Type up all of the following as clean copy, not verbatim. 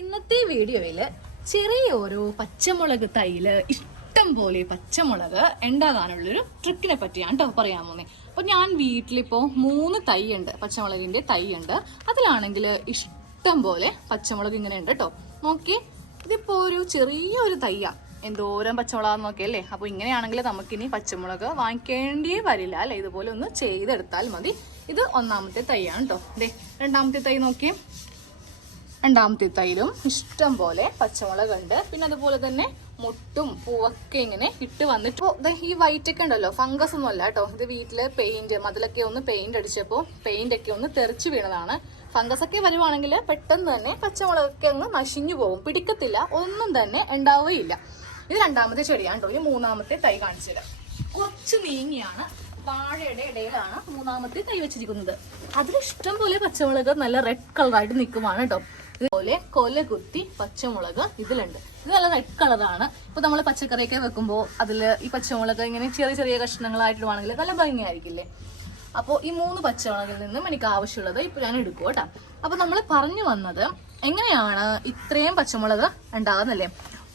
ഇന്നത്തെ വീഡിയോയില് ചെറിയൊരു പച്ചമുളക് തൈയില് ഇഷ്ടം പോലെ പച്ചമുളക് ഉണ്ടാകാനുള്ളൊരു ട്രിക്കിനെ പറ്റിയാണ് കേട്ടോ പറയാൻ പോകുന്നത്. അപ്പൊ ഞാൻ വീട്ടിലിപ്പോ 3 തൈ ഉണ്ട്, പച്ചമുളകിന്റെ തൈ ഉണ്ട്. അതിലാണെങ്കിൽ ഇഷ്ടം പോലെ പച്ചമുളക് ഇങ്ങനെ ഉണ്ട് കേട്ടോ. നോക്കി, ഇതിപ്പോ ഒരു ചെറിയൊരു തൈയാ, എന്തോരം പച്ചമുളകാന്ന് നോക്കിയല്ലേ. അപ്പൊ ഇങ്ങനെയാണെങ്കിൽ നമുക്കിനി പച്ചമുളക് വാങ്ങിക്കേണ്ടിയേ വരില്ല അല്ലെ. ഇതുപോലെ ഒന്ന് ചെയ്തെടുത്താൽ മതി. ഇത് ഒന്നാമത്തെ തൈയാണ് കേട്ടോ. ദേ രണ്ടാമത്തെ തൈ നോക്കിയേ, രണ്ടാമത്തെ തൈരും ഇഷ്ടം പോലെ പച്ചമുളക് ഉണ്ട്. പിന്നെ അതുപോലെ തന്നെ മുട്ടും പൂവൊക്കെ ഇങ്ങനെ ഇട്ട് വന്നിട്ട് ഈ വൈറ്റ് ഒക്കെ ഉണ്ടല്ലോ, ഫംഗസ് ഒന്നും അല്ല കേട്ടോ. ഇത് വീട്ടില് പെയിന്റ്, മതിലൊക്കെ ഒന്ന് പെയിന്റ് അടിച്ചപ്പോ പെയിന്റ് ഒക്കെ ഒന്ന് തെറിച്ചു വീണതാണ്. ഫംഗസ് ഒക്കെ വരുവാണെങ്കിൽ പെട്ടെന്ന് തന്നെ പച്ചമുളകൊക്കെ അങ്ങ് നശിഞ്ഞു പോകും, പിടിക്കത്തില്ല, ഒന്നും തന്നെ ഉണ്ടാവുകയില്ല. ഇത് രണ്ടാമത്തെ ചെടിയാണ് കേട്ടോ. ഈ മൂന്നാമത്തെ തൈ കാണിച്ചത് കുറച്ച് നീങ്ങിയാണ്, വാഴയുടെ ഇടയിലാണ് മൂന്നാമത്തെ തൈ വെച്ചിരിക്കുന്നത്. അതിലിഷ്ടം പോലെ പച്ചമുളക് നല്ല റെഡ് കളറായിട്ട് നിൽക്കുവാണ് കേട്ടോ. ഇതുപോലെ കൊല കുത്തി പച്ചമുളക് ഇതിലുണ്ട്. ഇത് നല്ല റെഡ് കളറാണ്. ഇപ്പൊ നമ്മൾ പച്ചക്കറിയൊക്കെ വെക്കുമ്പോൾ അതില് ഈ പച്ചമുളക് ഇങ്ങനെ ചെറിയ ചെറിയ കഷ്ണങ്ങളായിട്ടിടുവാണെങ്കിൽ നല്ല ഭംഗിയായിരിക്കില്ലേ. അപ്പോൾ ഈ 3 പച്ചമുളകിൽ നിന്നും എനിക്ക് ആവശ്യമുള്ളത് ഇപ്പൊ ഞാൻ എടുക്കും കേട്ടോ. അപ്പൊ നമ്മൾ പറഞ്ഞു വന്നത് എങ്ങനെയാണ് ഇത്രയും പച്ചമുളക് ഉണ്ടാകുന്നല്ലേ.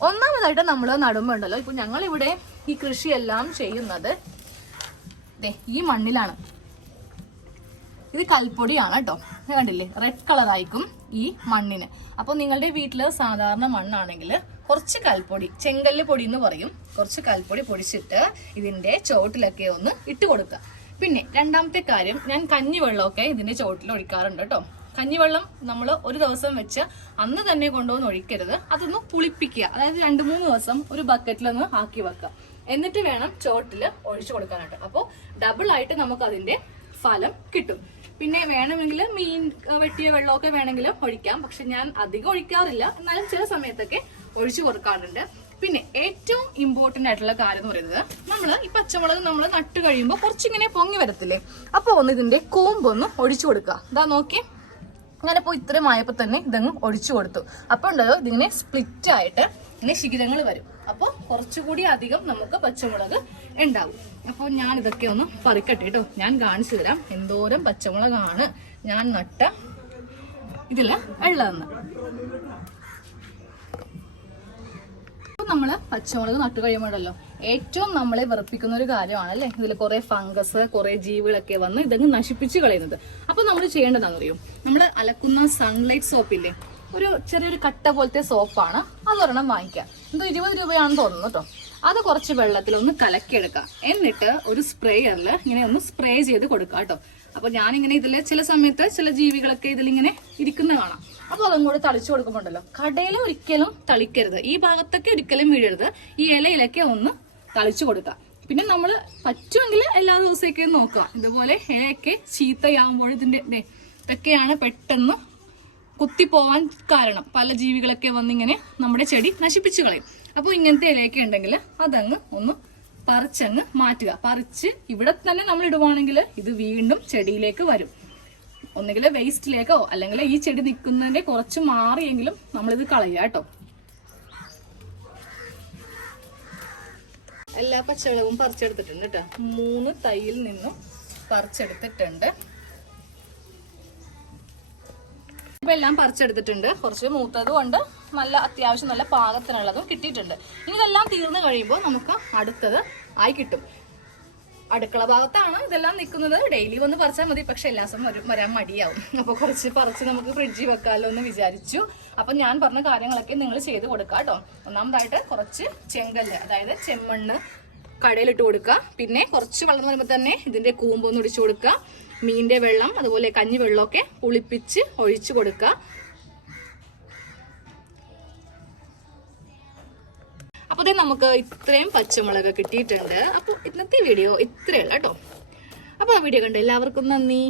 ഒന്നാമതായിട്ട് നമ്മൾ നടുമ്പുണ്ടല്ലോ, ഇപ്പൊ ഞങ്ങൾ ഇവിടെ ഈ കൃഷിയെല്ലാം ചെയ്യുന്നത് ഈ മണ്ണിലാണ്. ഇത് കൽപ്പൊടിയാണ് കേട്ടോ, കണ്ടില്ലേ, റെഡ് കളറായിരിക്കും ഈ മണ്ണിന്. അപ്പൊ നിങ്ങളുടെ വീട്ടില് സാധാരണ മണ്ണാണെങ്കിൽ കുറച്ച് കൽപ്പൊടി, ചെങ്കല്ല് പൊടി എന്ന് പറയും, കുറച്ച് കൽപ്പൊടി പൊടിച്ചിട്ട് ഇതിന്റെ ചോട്ടിലൊക്കെ ഒന്ന് ഇട്ട് കൊടുക്കുക. പിന്നെ രണ്ടാമത്തെ കാര്യം, ഞാൻ കഞ്ഞിവെള്ളമൊക്കെ ഇതിന്റെ ചോട്ടിൽ ഒഴിക്കാറുണ്ട് കേട്ടോ. കഞ്ഞിവെള്ളം നമ്മൾ ഒരു ദിവസം വെച്ച് അന്ന് തന്നെ കൊണ്ടുവന്ന് ഒഴിക്കരുത്, അതൊന്ന് പുളിപ്പിക്കുക. അതായത് 2-3 ദിവസം ഒരു ബക്കറ്റിലൊന്ന് ആക്കി വെക്കുക, എന്നിട്ട് വേണം ചോട്ടില് ഒഴിച്ചു കൊടുക്കാനായിട്ട്. അപ്പോൾ ഡബിൾ ആയിട്ട് നമുക്ക് അതിന്റെ ഫലം കിട്ടും. പിന്നെ വേണമെങ്കിൽ മീൻ വെട്ടിയ വെള്ളമൊക്കെ വേണമെങ്കിലും ഒഴിക്കാം, പക്ഷെ ഞാൻ അധികം ഒഴിക്കാറില്ല, എന്നാലും ചില സമയത്തൊക്കെ ഒഴിച്ചു കൊടുക്കാറുണ്ട്. പിന്നെ ഏറ്റവും ഇമ്പോർട്ടന്റ് ആയിട്ടുള്ള കാര്യം എന്ന് പറയുന്നത്, നമ്മൾ ഈ പച്ചമുളക് നമ്മൾ നട്ട് കഴിയുമ്പോൾ കുറച്ചിങ്ങനെ പൊങ്ങി വരത്തില്ലേ, അപ്പോൾ ഒന്ന് ഇതിന്റെ കൂമ്പൊന്ന് ഒഴിച്ചു കൊടുക്കുക. ഇതാ നോക്കി, അങ്ങനെ ഇപ്പോൾ ഇത്രയും ആയപ്പോൾ തന്നെ ഇതങ്ങ് ഒഴിച്ചു കൊടുത്തു. അപ്പോൾ ഉണ്ടല്ലോ ഇതിങ്ങനെ സ്പ്ലിറ്റ് ആയിട്ട് ഇങ്ങനെ ശിഖരങ്ങൾ വരും. അപ്പോൾ കുറച്ചുകൂടി അധികം നമുക്ക് പച്ചമുളക് ഉണ്ടാവും. അപ്പോൾ ഞാൻ ഇതൊക്കെ ഒന്ന് പറിക്കട്ടെ കേട്ടോ. ഞാൻ കാണിച്ചു തരാം എന്തോരം പച്ചമുളകാണ് ഞാൻ നട്ട ഇതില് ഉള്ളതെന്ന്. നമ്മള് പച്ചമുളക് നട്ടു കഴിയുമ്പോഴല്ലോ ഏറ്റവും നമ്മളെ വെറുപ്പിക്കുന്ന ഒരു കാര്യമാണ് അല്ലെ, ഇതിൽ കുറെ ഫംഗസ്, കുറെ ജീവികളൊക്കെ വന്ന് ഇതങ്ങ് നശിപ്പിച്ച് കളയുന്നത്. അപ്പൊ നമ്മൾ ചെയ്യേണ്ടതാണെന്ന് അറിയും, നമ്മൾ അലക്കുന്ന സൺലൈറ്റ് സോപ്പില്ലേ, ഒരു ചെറിയൊരു കട്ട പോലത്തെ സോപ്പാണ്, അതൊരെണ്ണം വാങ്ങിക്കാം. എന്തോ 20 രൂപയാണെന്ന് തോന്നുന്നു കേട്ടോ. അത് കുറച്ച് വെള്ളത്തിൽ ഒന്ന് കലക്കിയെടുക്കാം, എന്നിട്ട് ഒരു സ്പ്രേയറിൽ ഇങ്ങനെ ഒന്ന് സ്പ്രേ ചെയ്ത് കൊടുക്കാം കേട്ടോ. അപ്പൊ ഞാനിങ്ങനെ ഇതില് ചില സമയത്ത് ചില ജീവികളൊക്കെ ഇതിലിങ്ങനെ ഇരിക്കുന്ന കാണാം. അപ്പൊ അതും കൂടെ തളിച്ചു കൊടുക്കുമ്പോണ്ടല്ലോ, കടയിൽ ഒരിക്കലും തളിക്കരുത്, ഈ ഭാഗത്തൊക്കെ ഒരിക്കലും വീഴരുത്, ഈ ഇലയിലൊക്കെ ഒന്ന് തളിച്ചു കൊടുക്കാം. പിന്നെ നമ്മൾ പറ്റുമെങ്കിൽ എല്ലാ ദിവസമൊക്കെ നോക്കുക. ഇതുപോലെ ഇലയൊക്കെ ചീത്തയാവുമ്പോൾ ഇതിന്റെ ഇതൊക്കെയാണ് പെട്ടെന്ന് കുത്തിപ്പോവാൻ കാരണം. പല ജീവികളൊക്കെ വന്നിങ്ങനെ നമ്മുടെ ചെടി നശിപ്പിച്ചു കളയും. അപ്പോൾ ഇങ്ങനത്തെ ഇലയൊക്കെ ഉണ്ടെങ്കിൽ അതങ്ങ് ഒന്ന് പറിച്ചങ്ങ് മാറ്റുക. പറിച്ച് ഇവിടെ തന്നെ നമ്മൾ ഇടുവാണെങ്കിൽ ഇത് വീണ്ടും ചെടിയിലേക്ക് വരും. ഒന്നുകിൽ വേസ്റ്റിലേക്കോ അല്ലെങ്കിൽ ഈ ചെടി നിൽക്കുന്നതിന്റെ കുറച്ച് മാറിയെങ്കിലും നമ്മളിത് കളയുക കേട്ടോ. എല്ലാ പച്ചമുളകും പറിച്ചെടുത്തിട്ടുണ്ട് കേട്ടോ. 3 തൈയിൽ നിന്നും പറിച്ചെടുത്തിട്ടുണ്ട്. ഇപ്പൊ എല്ലാം പറിച്ചെടുത്തിട്ടുണ്ട്. കുറച്ച് മൂത്തതും ഉണ്ട്, നല്ല അത്യാവശ്യം നല്ല പാകത്തിനുള്ളതും കിട്ടിയിട്ടുണ്ട്. ഇനി ഇതെല്ലാം തീർന്നു കഴിയുമ്പോൾ നമുക്ക് അടുത്തത് ആയി കിട്ടും. അടുക്കള ഭാഗത്താണ് ഇതെല്ലാം നിൽക്കുന്നത്. ഡെയിലി വന്ന് പറിച്ചാൽ മതി, പക്ഷെ എല്ലാ സമയം വരാൻ മടിയാവും. അപ്പൊ കുറച്ച് പറിച്ച് നമുക്ക് ഫ്രിഡ്ജിൽ വെക്കാമല്ലോ എന്ന് വിചാരിച്ചു. അപ്പൊ ഞാൻ പറഞ്ഞ കാര്യങ്ങളൊക്കെ നിങ്ങൾ ചെയ്ത് കൊടുക്കുക കേട്ടോ. ഒന്നാമതായിട്ട് കുറച്ച് ചെങ്കല്ല്, അതായത് ചെമ്മണ്ണ് കടയിലിട്ട് കൊടുക്കുക. പിന്നെ കുറച്ച് വളർന്നു വരുമ്പോൾ തന്നെ ഇതിന്റെ കൂമ്പൊന്ന് ഒടിച്ചു കൊടുക്കുക. മീനിന്റെ വെള്ളം, അതുപോലെ കഞ്ഞി വെള്ളമൊക്കെ പുളിപ്പിച്ച് ഒഴിച്ചു കൊടുക്കുക. അപ്പൊ നമുക്ക് ഇത്രയും പച്ചമുളക് കിട്ടിയിട്ടുണ്ട്. അപ്പൊ ഇന്നത്തെ വീഡിയോ ഇത്രയുള്ള കേട്ടോ. അപ്പൊ ആ വീഡിയോ കണ്ട എല്ലാവർക്കും നന്ദി.